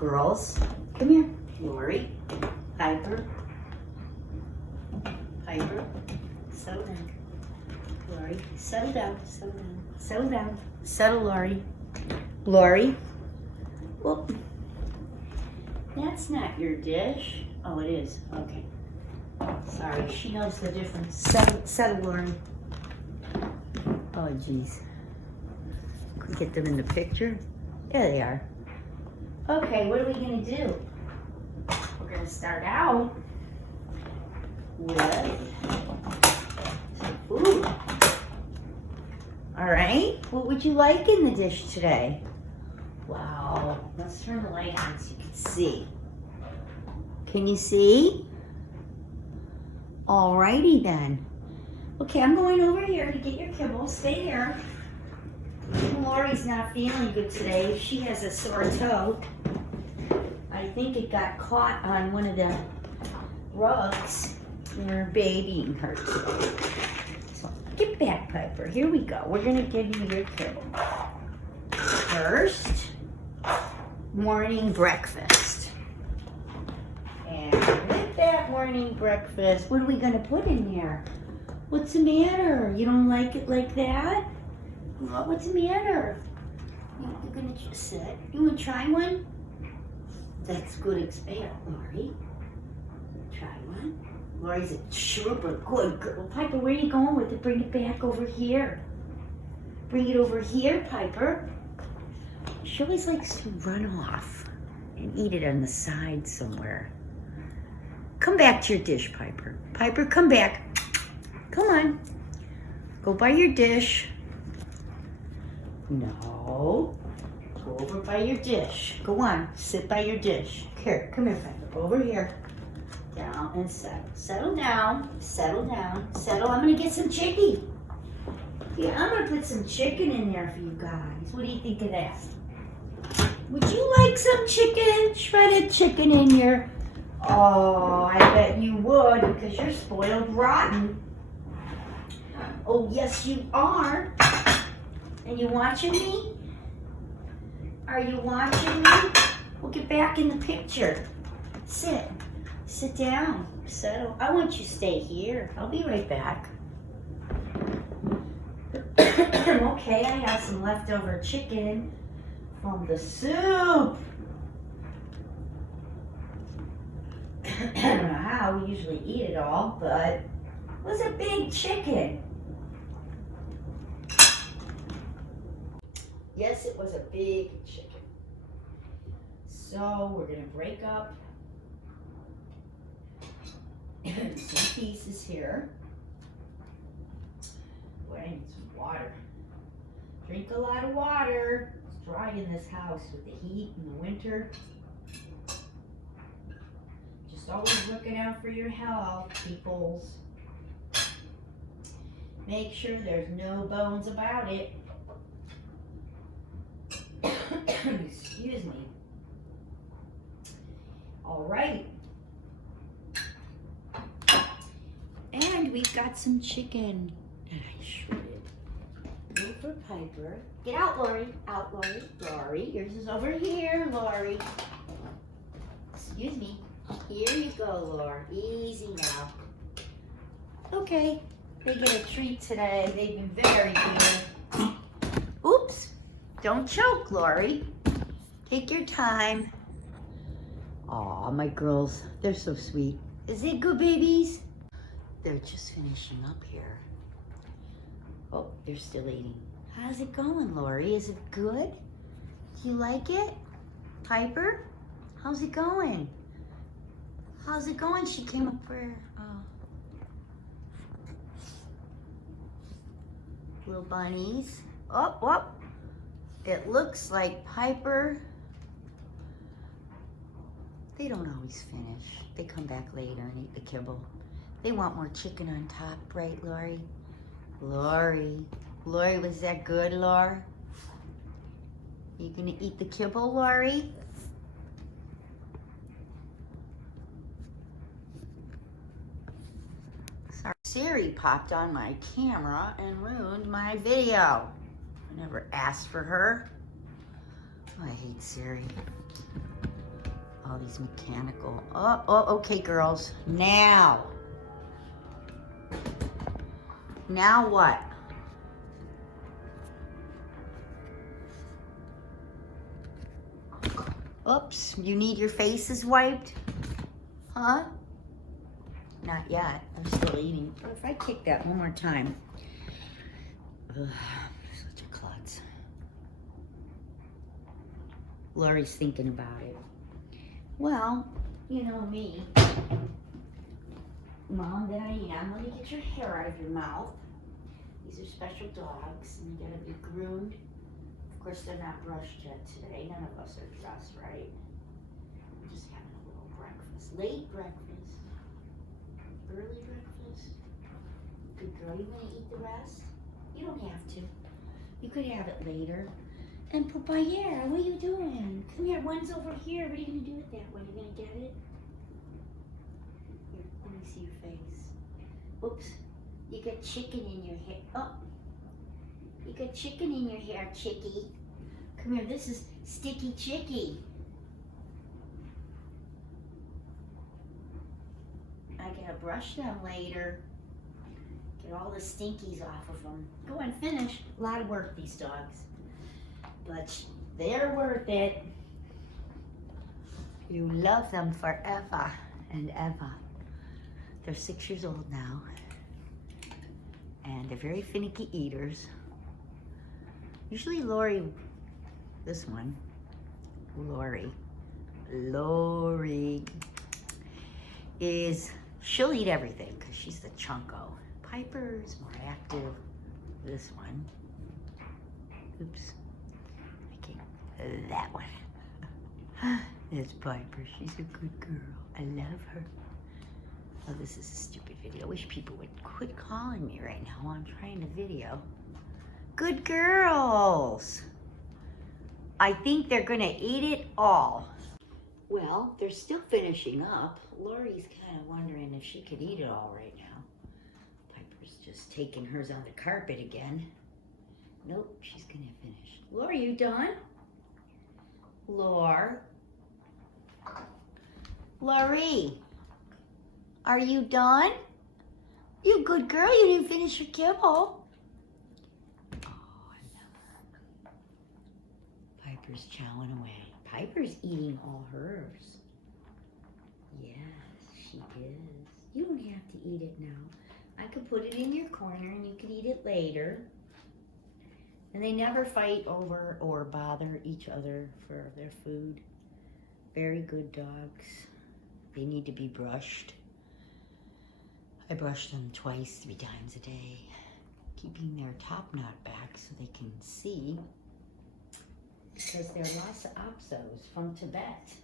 Girls, come here. Laurie, Piper, Piper, settle down. Laurie, settle down, settle down, settle down. Settle, Laurie. Laurie. Whoop. That's not your dish. Oh, it is. Okay. Sorry, she knows the difference. Settle, Laurie. Oh, geez. Can we get them in the picture? There they are. Okay, what are we gonna do? We're gonna start out with some food. All right, what would you like in the dish today? Wow, let's turn the light on so you can see. Can you see? All righty then. Okay, I'm going over here to get your kibble. Stay here. Laurie's not feeling good today. She has a sore toe. I think it got caught on one of the rugs. They're babying her. So get back, Piper. Here we go. We're going to give you your kibble. First, morning breakfast. And with that morning breakfast, what are we going to put in there? What's the matter? You don't like it like that? What's the matter? You're gonna just sit. You wanna try one? That's good experience, Laurie. Try one. Laurie's a super good girl. Piper, where are you going with it? Bring it back over here. Bring it over here, Piper. She always likes to run off and eat it on the side somewhere. Come back to your dish, Piper. Piper, come back. Come on. Go by your dish. No. Go over by your dish. Go on. Sit by your dish. Here, come here, Piper. Over here. Down and settle. Settle down. Settle down. Settle. I'm going to get some chicken. Yeah, I'm going to put some chicken in there for you guys. What do you think of that? Would you like some chicken? Shredded chicken in here? Oh, I bet you would because you're spoiled rotten. Oh, yes, you are. And you watching me? Are you watching me? We'll get back in the picture. Sit. Sit down. Settle. I want you to stay here. I'll be right back. Okay, I have some leftover chicken from the soup. I don't know how. We usually eat it all, but it was a big chicken. Yes, it was a big chicken. So we're going to break up some pieces here. Boy, I need some water. Drink a lot of water. It's dry in this house with the heat in the winter. Just always looking out for your health, peoples. Make sure there's no bones about it. Excuse me. All right. And we've got some chicken that I shredded. Go for Piper. Get out, Laurie. Out, Laurie. Laurie, yours is over here, Laurie. Excuse me. Here you go, Laurie. Easy now. Okay. They get a treat today. They've been very good. Oops. Don't choke, Laurie. Take your time. Aw, my girls, they're so sweet. Is it good, babies? They're just finishing up here. Oh, they're still eating. How's it going, Laurie? Is it good? Do you like it? Piper? How's it going? How's it going? She came up for, little bunnies. Oh, oh. It looks like Piper, they don't always finish. They come back later and eat the kibble. They want more chicken on top, right, Laurie? Laurie, was that good, Laurie? You gonna eat the kibble, Laurie? Sorry, Siri popped on my camera and ruined my video. I never asked for her. Oh, I hate Siri. All these mechanical. Oh, okay, girls. Now what? Oops, you need your faces wiped? Huh? Not yet. I'm still eating. What if I kick that one more time? Ugh, such a klutz. Laurie's thinking about it. Well, you know me. Mom that I am. Let me get your hair out of your mouth. These are special dogs, and they gotta be groomed. Of course, they're not brushed yet today. None of us are dressed, right? We're just having a little breakfast. Late breakfast. Early breakfast. Good girl, you gonna eat the rest? You don't have to. You could have it later. And Papaya, what are you doing? Come here, one's over here. What are you gonna do with that one? You gonna get it? Here, let me see your face. Oops, you got chicken in your hair. Oh, you got chicken in your hair, Chickie. Come here, this is Sticky Chickie. I gotta brush them later. Get all the stinkies off of them. Go and finish. A lot of work, these dogs. But they're worth it. You love them forever and ever. They're 6 years old now. And they're very finicky eaters. Usually Laurie, this one, Laurie is, she'll eat everything because she's the chunko. Piper's more active. This one. Oops. That one. It's Piper. She's a good girl. I love her. Oh, this is a stupid video. I wish people would quit calling me right now while I'm trying to video. Good girls. I think they're gonna eat it all. Well, they're still finishing up. Laurie's kind of wondering if she could eat it all right now. Piper's just taking hers on the carpet again. Nope, she's gonna finish. Laurie, you done? Laurie, are you done? You good girl, you didn't finish your kibble. Oh, I love her. Piper's chowing away. Piper's eating all hers. Yes, she is. You don't have to eat it now. I could put it in your corner and you could eat it later. And they never fight over or bother each other for their food. Very good dogs. They need to be brushed. I brush them 2, 3 times a day, keeping their top knot back so they can see, because they're Lhasa Apsos from Tibet.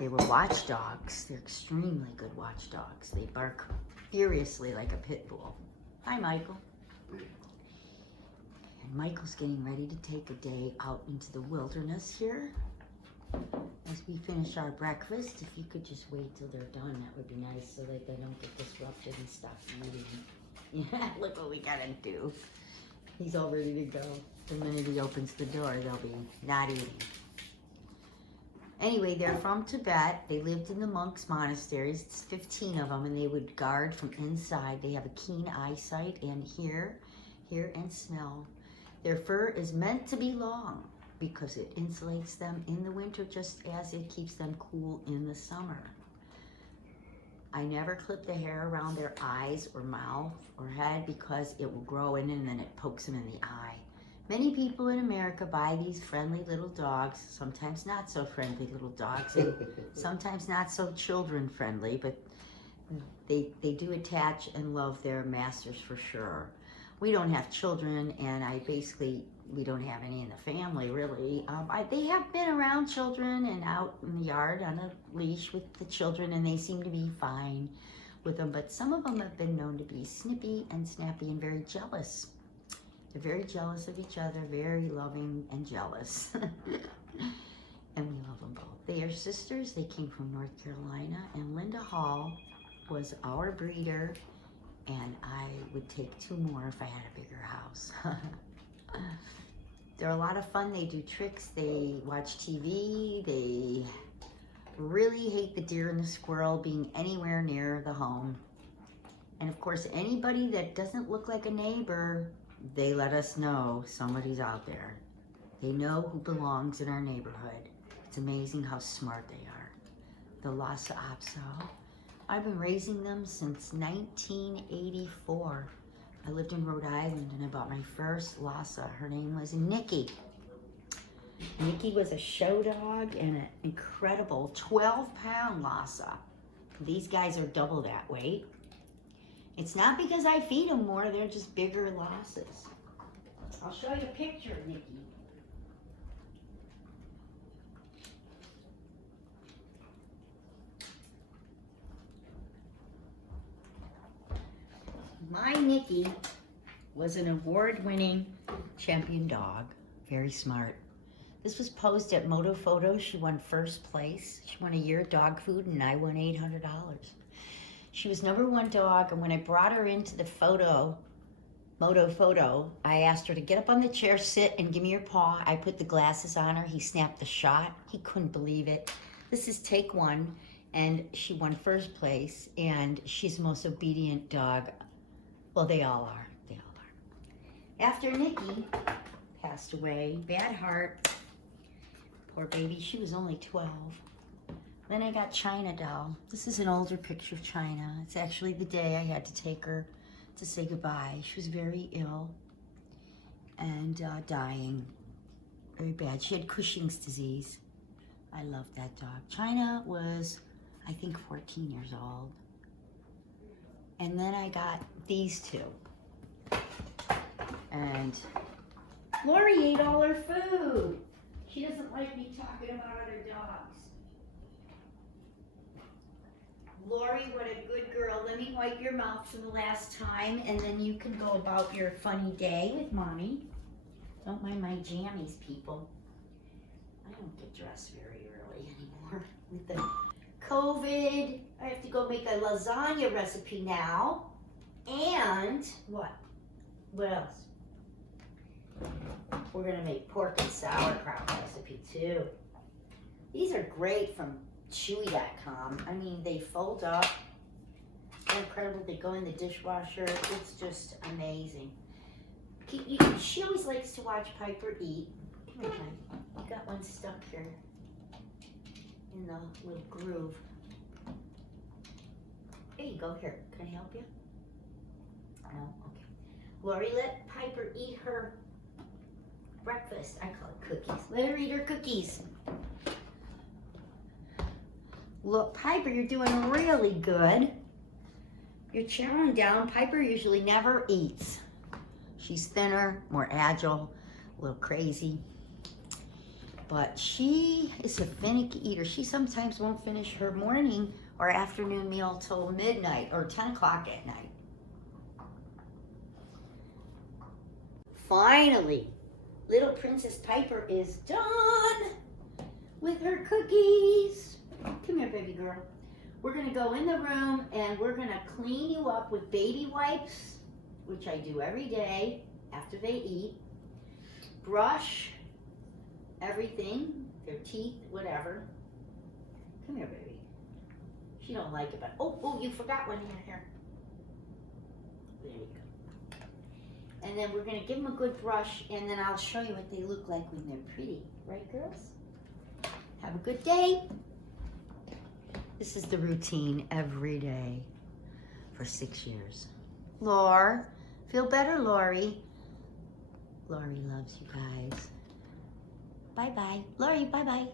They were watchdogs. They're extremely good watchdogs. They bark furiously like a pit bull. Hi, Michael. And Michael's getting ready to take a day out into the wilderness here. As we finish our breakfast, if you could just wait till they're done, that would be nice so that they don't get disrupted and stop eating. Yeah, look what we gotta do. He's all ready to go. The minute he opens the door, they'll be not eating. Anyway, they're from Tibet. They lived in the monks' monasteries. It's 15 of them, and they would guard from inside. They have a keen eyesight and hear and smell. Their fur is meant to be long because it insulates them in the winter just as it keeps them cool in the summer. I never clip the hair around their eyes or mouth or head because it will grow in and then it pokes them in the eye. Many people in America buy these friendly little dogs, sometimes not so friendly little dogs, and sometimes not so children friendly, but they do attach and love their masters for sure. We don't have children, and we don't have any in the family, really. They have been around children and out in the yard on a leash with the children, and they seem to be fine with them, but some of them have been known to be snippy and snappy and very jealous. They're very jealous of each other, very loving and jealous. And we love them both. They are sisters. They came from North Carolina, and Linda Hall was our breeder, and I would take 2 more if I had a bigger house. They're a lot of fun. They do tricks. They watch TV. They really hate the deer and the squirrel being anywhere near the home. And of course, anybody that doesn't look like a neighbor, they let us know somebody's out there. They know who belongs in our neighborhood. It's amazing how smart they are. The Lhasa Apso. I've been raising them since 1984. I lived in Rhode Island and I bought my first Lhasa. Her name was Nikki. Nikki was a show dog and an incredible 12-pound Lhasa. These guys are double that weight. It's not because I feed them more, they're just bigger Lhasas. I'll show you a picture of Nikki. My Nikki was an award-winning champion dog, very smart. This was posed at Moto Photo. She won first place. She won a year of dog food and I won $800. She was #1 dog, and when I brought her into the Moto Photo, I asked her to get up on the chair, sit, and give me your paw. I put the glasses on her. He snapped the shot. He couldn't believe it. This is take 1, and she won first place, and she's the most obedient dog. Well, they all are. They all are. After Nikki passed away, bad heart, poor baby, she was only 12. Then I got China Doll. This is an older picture of China. It's actually the day I had to take her to say goodbye. She was very ill and dying, very bad. She had Cushing's disease. I loved that dog. China was, I think, 14 years old. And then I got these two. And Laurie ate all her food. She doesn't like me talking about other dogs. Laurie, what a good girl. Let me wipe your mouth for the last time, and then you can go about your funny day with Mommy. Don't mind my jammies, people. I don't get dressed very early anymore. With the COVID, I have to go make a lasagna recipe now. And what? What else? We're gonna make pork and sauerkraut recipe too. These are great from Chewy.com. I mean, they fold up. They're incredible. They go in the dishwasher. It's just amazing. She always likes to watch Piper eat. Come here, honey. You got one stuck here in the little groove. There you go. Here, can I help you? No? Okay. Laurie, let Piper eat her breakfast. I call it cookies. Let her eat her cookies. Look, Piper, you're doing really good. You're chowing down. Piper usually never eats. She's thinner, more agile, a little crazy. But she is a finicky eater. She sometimes won't finish her morning or afternoon meal till midnight or 10 o'clock at night. Finally, little Princess Piper is done with her cookies. Come here, baby girl. We're gonna go in the room and we're gonna clean you up with baby wipes, which I do every day after they eat. Brush everything, their teeth, whatever. Come here, baby. She don't like it, but oh, you forgot one here. There you go. And then we're gonna give them a good brush, and then I'll show you what they look like when they're pretty. Right, girls? Have a good day. This is the routine every day for 6 years. Laure, feel better, Laurie? Laurie loves you guys. Bye-bye. Laurie, bye-bye.